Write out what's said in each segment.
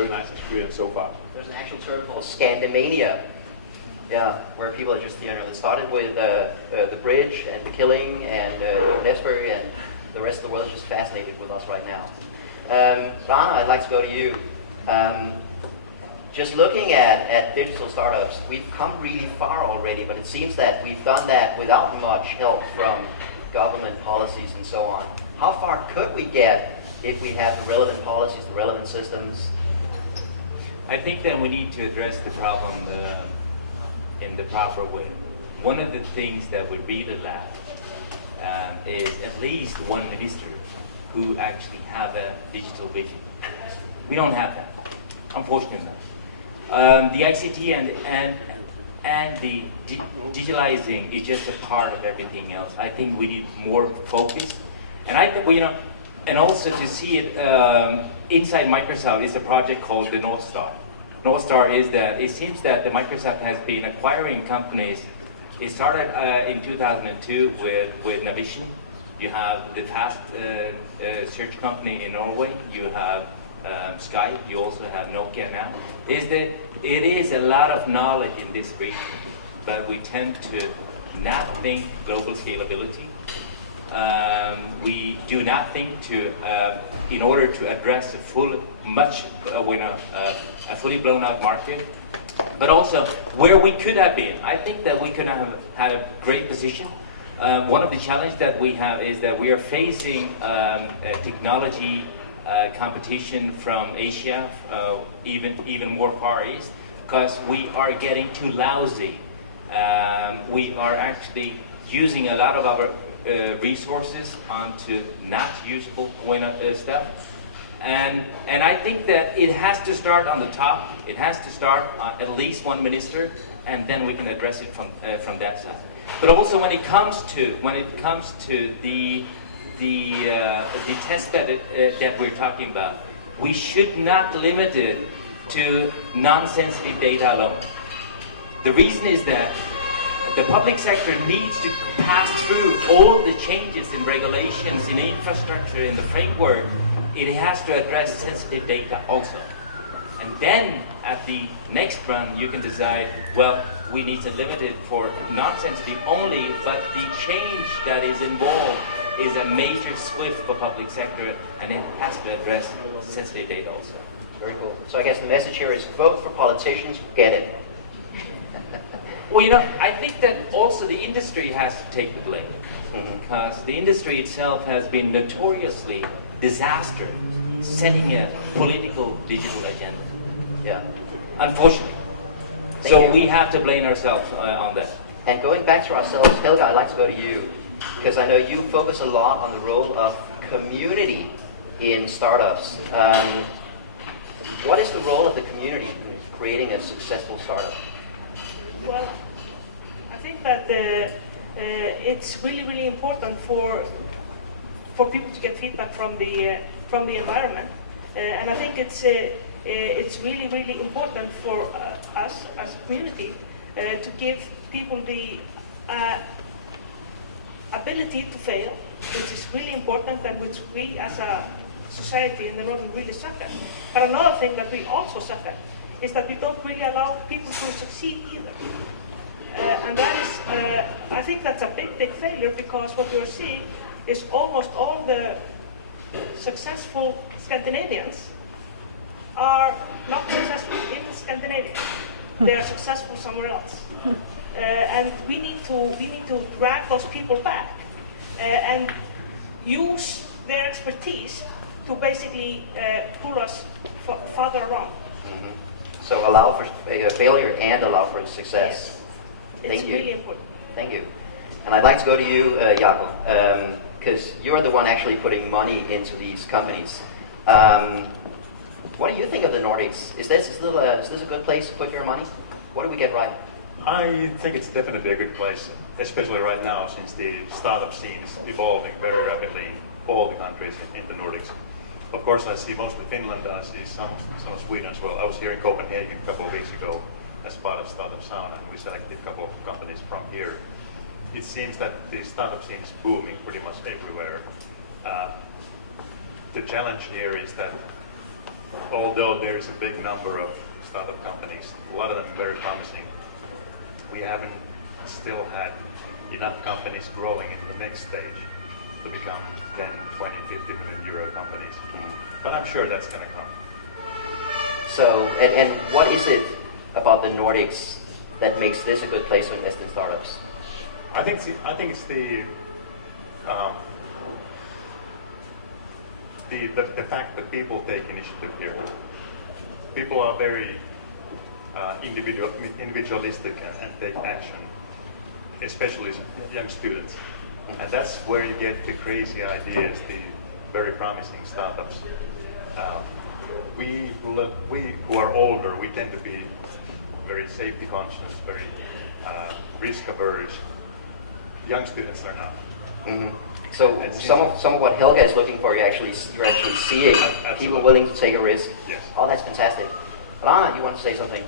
very nice experience so far. There's an actual term called Scandinavia, yeah, where people are just, it started with the bridge and the killing and Nesbury, and the rest of the world is just fascinated with us right now. Rana, I'd like to go to you. Just looking at digital startups, we've come really far already, but it seems that we've done that without much help from government policies and so on. How far could we get if we have the relevant policies, the relevant systems? I think that we need to address the problem in the proper way. One of the things that we really lack is at least one minister who actually have a digital vision. We don't have that, unfortunately. The ICT and the digitalizing is just a part of everything else. I think we need more focus, and I think and also to see it inside Microsoft is a project called the North Star. North Star is that it seems that the Microsoft has been acquiring companies. It started in 2002 with Navision. You have the fast search company in Norway. You have Skype. You also have Nokia now. It is a lot of knowledge in this region, but we tend to not think global scalability. We do not think in order to address a fully blown out market, but also where we could have been. I think that we could have had a great position. One of the challenges that we have is that we are facing technology competition from Asia, even more Far East, because we are getting too lousy. We are actually using a lot of our resources onto not usable stuff. And I think that it has to start on the top. It has to start at least one minister, and then we can address it from that side. But also when it comes to the test bed that we're talking about, we should not limit it to non-sensitive data alone. The reason is that the public sector needs to pass through all the changes in regulations, in infrastructure, in the framework. It has to address sensitive data also. And then at the next run, you can decide, well, we need to limit it for non-sensitive only, but the change that is involved is a major swift for public sector, and it has to address sensitive data also. Very cool. So I guess the message here is vote for politicians who get it. Well, I think that also the industry has to take the blame, because the industry itself has been notoriously disaster setting a political digital agenda. Yeah. Unfortunately. So we have to blame ourselves on that. And going back to ourselves, Helga, I'd like to go to you, because I know you focus a lot on the role of community in startups. What is the role of the community in creating a successful startup? Well, I think that it's really, really important for people to get feedback from the environment, and I think it's really, really important for us as a community to give people the ability to fail, which is really important, and which we as a society in the North really suck at. But another thing that we also suck at is that we don't really allow people to succeed either. And that is, I think that's a big, big failure, because what you're seeing is almost all the successful Scandinavians are not successful in Scandinavia. They are successful somewhere else. And we need to drag those people back and use their expertise to basically pull us farther along. Mm-hmm. So allow for failure and allow for success. Yes. It's really important. Thank you. And I'd like to go to you, Jakob, because you're the one actually putting money into these companies. What do you think of the Nordics? Is this a good place to put your money? What do we get right? I think it's definitely a good place, especially right now, since the startup scene is evolving very rapidly in all the countries in the Nordics. Of course, I see mostly Finland, I see some of Sweden as well. I was here in Copenhagen a couple of weeks ago as part of Startup Sauna, and we selected a couple of companies from here. It seems that the startup scene is booming pretty much everywhere. The challenge here is that although there is a big number of startup companies, a lot of them very promising, we haven't still had enough companies growing into the next stage to become 10, 20, 50 million euro companies. But I'm sure that's going to come. So, and what is it about the Nordics that makes this a good place to invest in startups? I think it's the fact that people take initiative here. People are very individualistic and take action, especially young students. And that's where you get the crazy ideas, the very promising startups. We who are older, we tend to be very safety conscious, very risk averse. Young students are not. Mm-hmm. So some of what Helga is looking for, you're actually seeing people willing to take a risk. Yes. Oh, that's fantastic. Lana, you want to say something?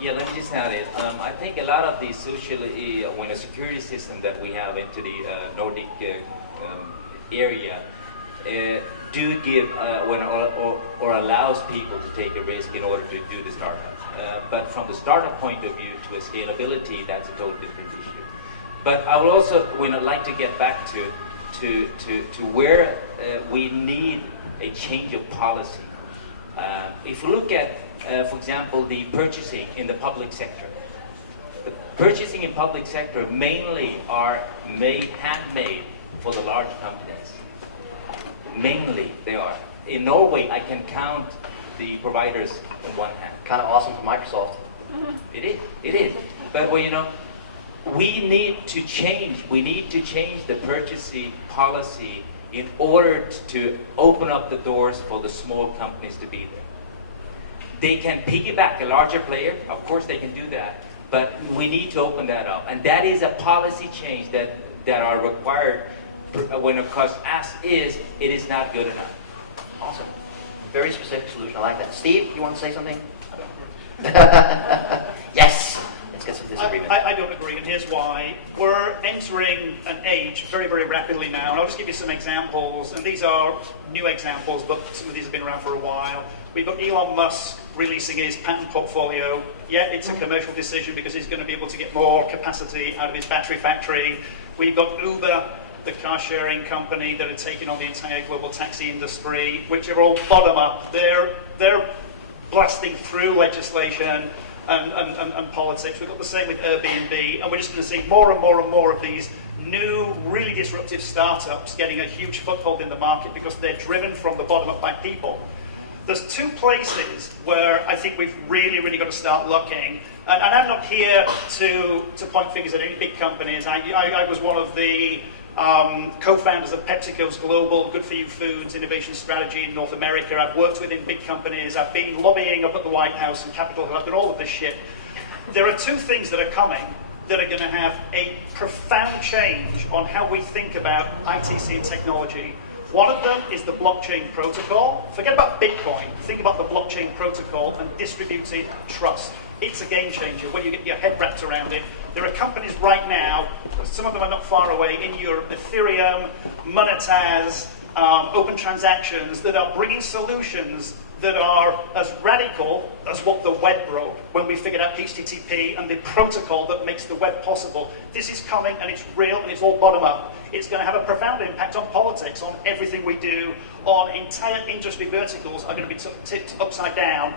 Yeah, let me just add it. I think a lot of the when a security system that we have into the Nordic area do give or allows people to take a risk in order to do the startup. But from the startup point of view to a scalability, that's a totally different issue. But I would also like to get back to where we need a change of policy. If you look at, for example, the purchasing in the public sector, the purchasing in public sector mainly are handmade for the large companies. Mainly they are. In Norway, I can count the providers in one hand. Kind of awesome for Microsoft. It is. But well, we need to change. We need to change the purchasing policy in order to open up the doors for the small companies to be there. They can piggyback a larger player. Of course, they can do that. But we need to open that up, and that is a policy change that are required. When it comes as is, it is not good enough. Awesome. Very specific solution. I like that. Steve, you want to say something? I don't agree. Yes. Let's get some disagreement. I don't agree, and here's why. We're entering an age very, very rapidly now, and I'll just give you some examples, and these are new examples, but some of these have been around for a while. We've got Elon Musk releasing his patent portfolio. Yeah, it's a commercial decision because he's going to be able to get more capacity out of his battery factory. We've got Uber, the car-sharing company that are taking on the entire global taxi industry, which are all bottom-up. They're blasting through legislation and politics. We've got the same with Airbnb, and we're just going to see more and more and more of these new, really disruptive startups getting a huge foothold in the market because they're driven from the bottom up by people. There's two places where I think we've really, really got to start looking. And I'm not here to point fingers at any big companies. I was one of the co-founders of PepsiCo's global Good For You Foods innovation strategy in North America. I've worked within big companies. I've been lobbying up at the White House and Capitol Hill. I've done all of this shit. There are two things that are coming that are going to have a profound change on how we think about ITC and technology. One of them is the blockchain protocol. Forget about Bitcoin. Think about the blockchain protocol and distributed trust. It's a game changer when you get your head wrapped around it. There are companies right now, some of them are not far away, in Europe, Ethereum, Monetaz, Open Transactions, that are bringing solutions that are as radical as what the web broke when we figured out HTTP and the protocol that makes the web possible. This is coming, and it's real, and it's all bottom up. It's going to have a profound impact on politics, on everything we do, on entire industry verticals are going to be tipped upside down.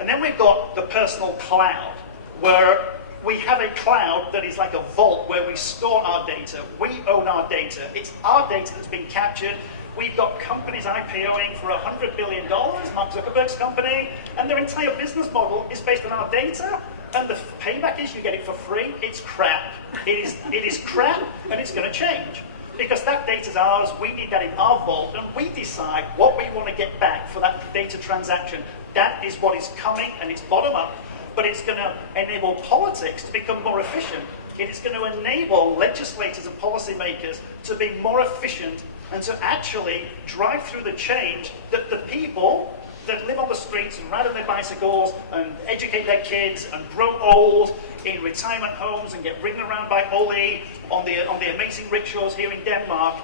And then we've got the personal cloud, where we have a cloud that is like a vault where we store our data. We own our data. It's our data that's been captured. We've got companies IPOing for $100 billion, Mark Zuckerberg's company, and their entire business model is based on our data. And the payback is you get it for free. It's crap. It is crap, and it's going to change. Because that data is ours, we need that in our vault, and we decide what we want to get back for that data transaction. That is what is coming, and it's bottom up, but it's going to enable politics to become more efficient. It is going to enable legislators and policymakers to be more efficient and to actually drive through the change that the people that live on the streets and ride on their bicycles and educate their kids and grow old in retirement homes and get ridden around by Ollie on the amazing rickshaws here in Denmark.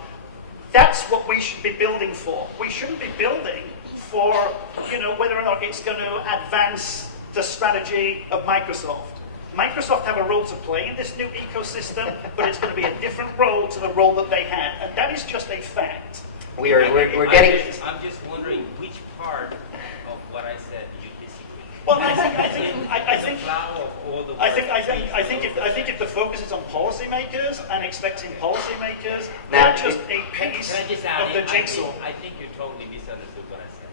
That's what we should be building for. We shouldn't be building for, whether or not it's going to advance the strategy of Microsoft. Microsoft have a role to play in this new ecosystem, but it's going to be a different role to the role that they had, and that is just a fact. We're getting. I'm just wondering which part of what I said you disagree. Well, I think if the focus is on policymakers and expecting policymakers, Now, they're just a piece Can I just add of the in? jigsaw. I think you totally misunderstood what I said.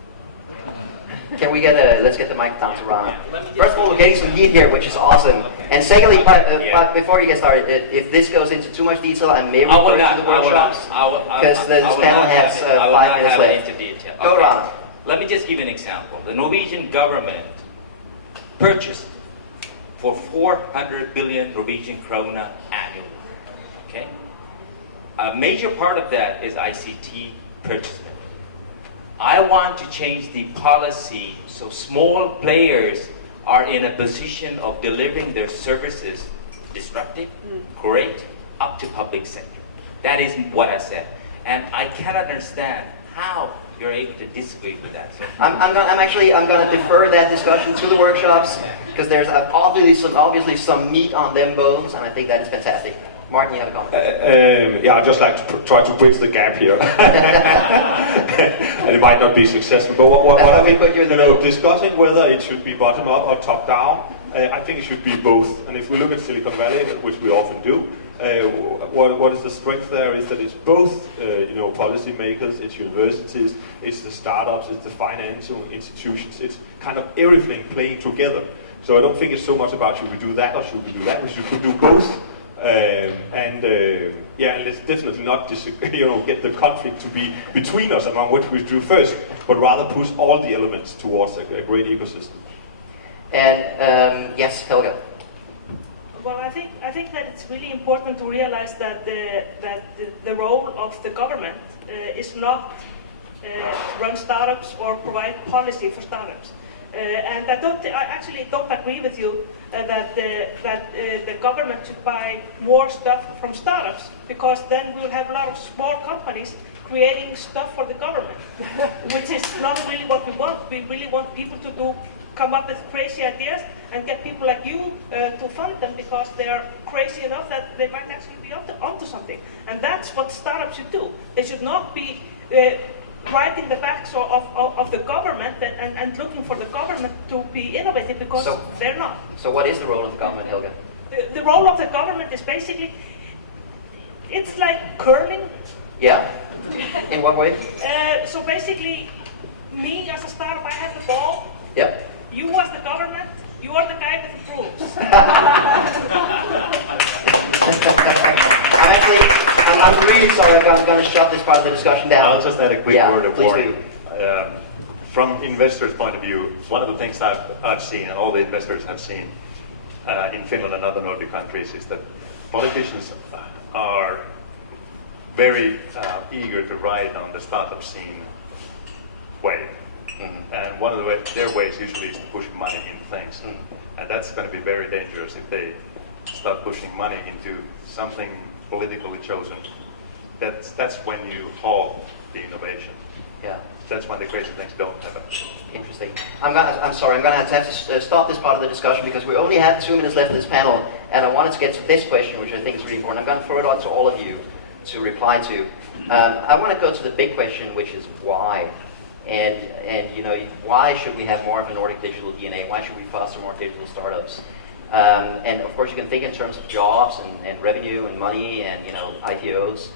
Can we let's get the mic down to Rana. Yeah, let me just- First of all, we're getting some heat here, which is awesome. Okay. And secondly, Yeah. but before you get started, if this goes into too much detail, I may I will refer not. to the workshops. Because this panel has 5 minutes left. Into detail. Go, Okay. Rana. Let me just give you an example. The Norwegian government purchased for 400 billion Norwegian krona annually. Okay? A major part of that is ICT purchasing. I want to change the policy so small players are in a position of delivering their services disruptive, great, up to public sector. That is what I said. And I cannot understand how you're able to disagree with that. So I'm gonna defer that discussion to the workshops because there's obviously some meat on them bones, and I think that is fantastic. Martin, you have a comment? Yeah, I'd just like to try to bridge the gap here. And it might not be successful, but what I think, put you in the middle. discussing whether it should be bottom up or top down, I think it should be both. And if we look at Silicon Valley, which we often do, what is the strength there is that it's both, policy makers, it's universities, it's the startups, it's the financial institutions, it's kind of everything playing together. So I don't think it's so much about should we do that or should we do that, we should do both. And let's definitely not get the conflict to be between us among what we do first, but rather push all the elements towards a great ecosystem. And yes, Helga. Well, I think that it's really important to realize that the role of the government is not run startups or provide policy for startups. And I actually don't agree with you that the government should buy more stuff from startups, because then we'll have a lot of small companies creating stuff for the government, which is not really what we want. We really want people to come up with crazy ideas and get people like you to fund them, because they are crazy enough that they might actually be onto something. And that's what startups should do. They should not be riding the backs of the government and looking for the government to be innovative, because they're not. So what is the role of the government, Helga? The role of the government is basically, it's like curling. Yeah? In what way? So basically, me as a startup, I have the ball. Yep. You as the government, you are the guy with the brooms. I'm really sorry, I'm going to shut this part of the discussion down. I'll just add a quick word of warning. From investors' point of view, one of the things I've seen, and all the investors have seen in Finland and other Nordic countries, is that politicians are very eager to ride on the startup scene wave. Mm-hmm. And one of their ways usually is to push money in things. Mm-hmm. And that's going to be very dangerous if they start pushing money into something politically chosen. That's when you halt the innovation. Yeah. That's when the crazy things don't happen. Interesting. I'm sorry, I'm going to have to stop this part of the discussion because we only have 2 minutes left of this panel, and I wanted to get to this question, which I think is really important. I'm going to throw it out to all of you to reply to. I want to go to the big question, which is why. And why should we have more of a Nordic digital DNA? Why should we foster more digital startups? And of course, you can think in terms of jobs and revenue and money and IPOs.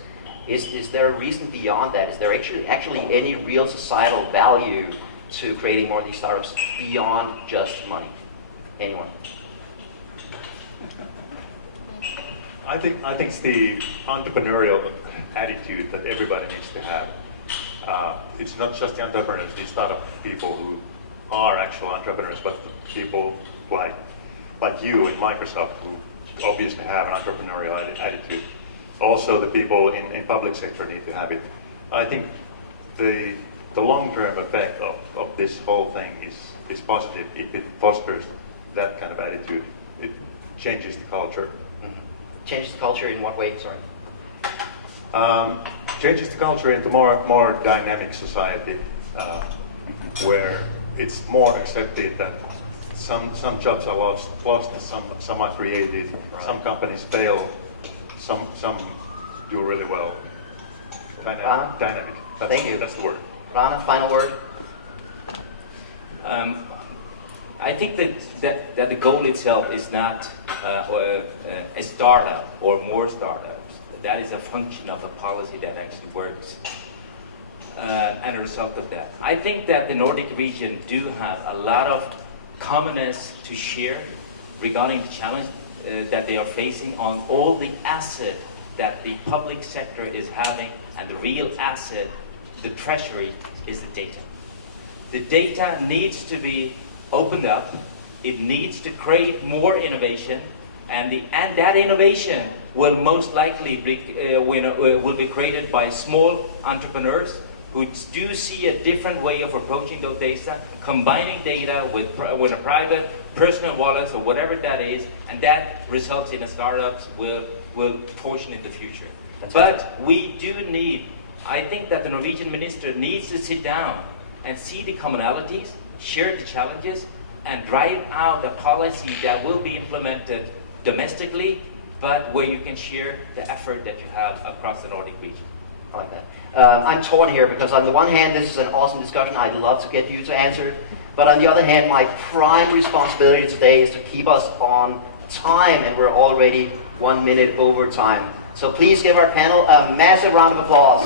Is there a reason beyond that? Is there actually any real societal value to creating more of these startups beyond just money? Anyone? I think it's the entrepreneurial attitude that everybody needs to have. It's not just the entrepreneurs, the startup people who are actual entrepreneurs, but the people like you in Microsoft who obviously have an entrepreneurial attitude. Also, the people in public sector need to have it. I think the long-term effect of this whole thing is positive if it fosters that kind of attitude. It changes the culture. Mm-hmm. Changes the culture in what way? Sorry. Changes the culture into more dynamic society. where it's more accepted that some jobs are lost and some are created. Right. Some companies fail, some do really well. Rana? Dynamic. Thank you. That's the word. Rana, final word? I think that the goal itself is not a startup or more startups. That is a function of a policy that actually works. And a result of that. I think that the Nordic region do have a lot of commonness to share regarding the challenge that they are facing on all the asset that the public sector is having, and the real asset, the treasury, is the data. The data needs to be opened up. It needs to create more innovation, and that innovation will most likely will be created by small entrepreneurs who do see a different way of approaching those data, combining data with a private personal wallet or whatever that is, and that results in a startups will portion in the future. But we do need, I think that the Norwegian minister needs to sit down and see the commonalities, share the challenges, and drive out a policy that will be implemented domestically, but where you can share the effort that you have across the Nordic region. I like that. I'm torn here because on the one hand, this is an awesome discussion. I'd love to get you to answer it. But on the other hand, my prime responsibility today is to keep us on time, and we're already 1 minute over time. So please give our panel a massive round of applause.